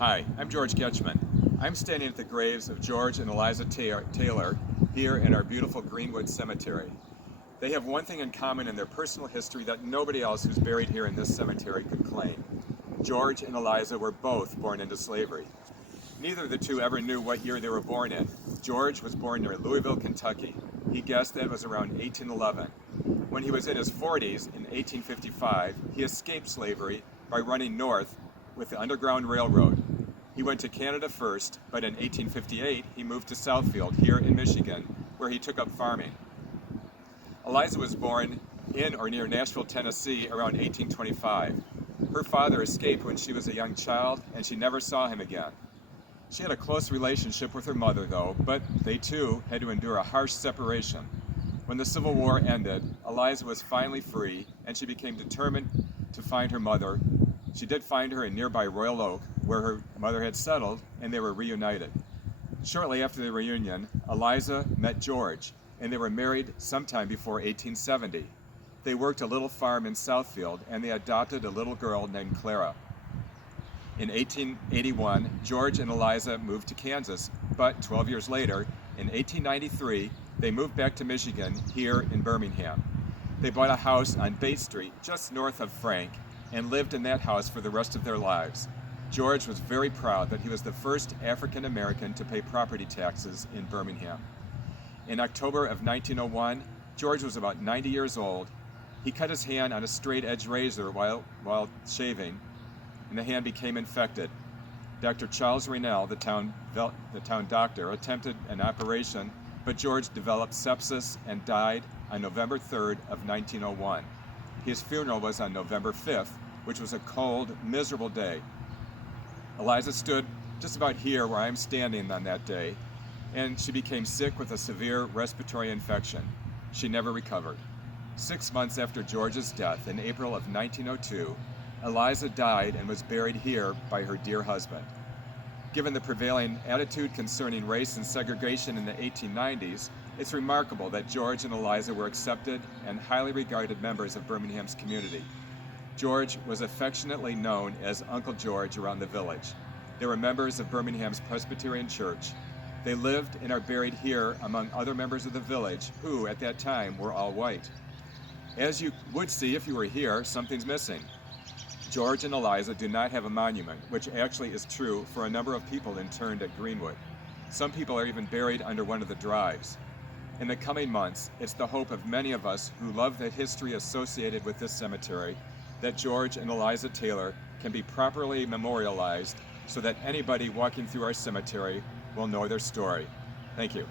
Hi, I'm George Getschman. I'm standing at the graves of George and Eliza Taylor here in our beautiful Greenwood cemetery. They have one thing in common in their personal history that nobody else who's buried here in this cemetery could claim. George and Eliza were both born into slavery. Neither of the two ever knew what year they were born in. George was born near Louisville, Kentucky. He guessed that it was around 1811. When he was in his 40s, in 1855, he escaped slavery by running north with the Underground Railroad. He went to Canada first, but in 1858 he moved to Southfield, here in Michigan, where he took up farming. Eliza was born in or near Nashville, Tennessee around 1825. Her father escaped when she was a young child, and she never saw him again. She had a close relationship with her mother, though, but they too had to endure a harsh separation. When the Civil War ended, Eliza was finally free, and she became determined to find her mother. She did find her in nearby Royal Oak, where her mother had settled, and they were reunited. Shortly after the reunion, Eliza met George, and they were married sometime before 1870. They worked a little farm in Southfield, and they adopted a little girl named Clara. In 1881, George and Eliza moved to Kansas, but 12 years later, in 1893, they moved back to Michigan, here in Birmingham. They bought a house on Bay Street, just north of Frank, and lived in that house for the rest of their lives. George was very proud that he was the first African American to pay property taxes in Birmingham. In October of 1901, George was about 90 years old. He cut his hand on a straight edge razor while shaving, and the hand became infected. Dr. Charles Raynell, the town doctor, attempted an operation, but George developed sepsis and died on November 3rd of 1901. His funeral was on November 5th, which was a cold, miserable day. Eliza stood just about here where I'm standing on that day, and she became sick with a severe respiratory infection. She never recovered. 6 months after George's death, in April of 1902, Eliza died and was buried here by her dear husband. Given the prevailing attitude concerning race and segregation in the 1890s, it's remarkable that George and Eliza were accepted and highly regarded members of Birmingham's community. George was affectionately known as Uncle George around the village. They were members of Birmingham's Presbyterian Church. They lived and are buried here among other members of the village who, at that time, were all white. As you would see if you were here, something's missing. George and Eliza do not have a monument, which actually is true for a number of people interned at Greenwood. Some people are even buried under one of the drives. In the coming months, it's the hope of many of us who love the history associated with this cemetery that George and Eliza Taylor can be properly memorialized so that anybody walking through our cemetery will know their story. Thank you.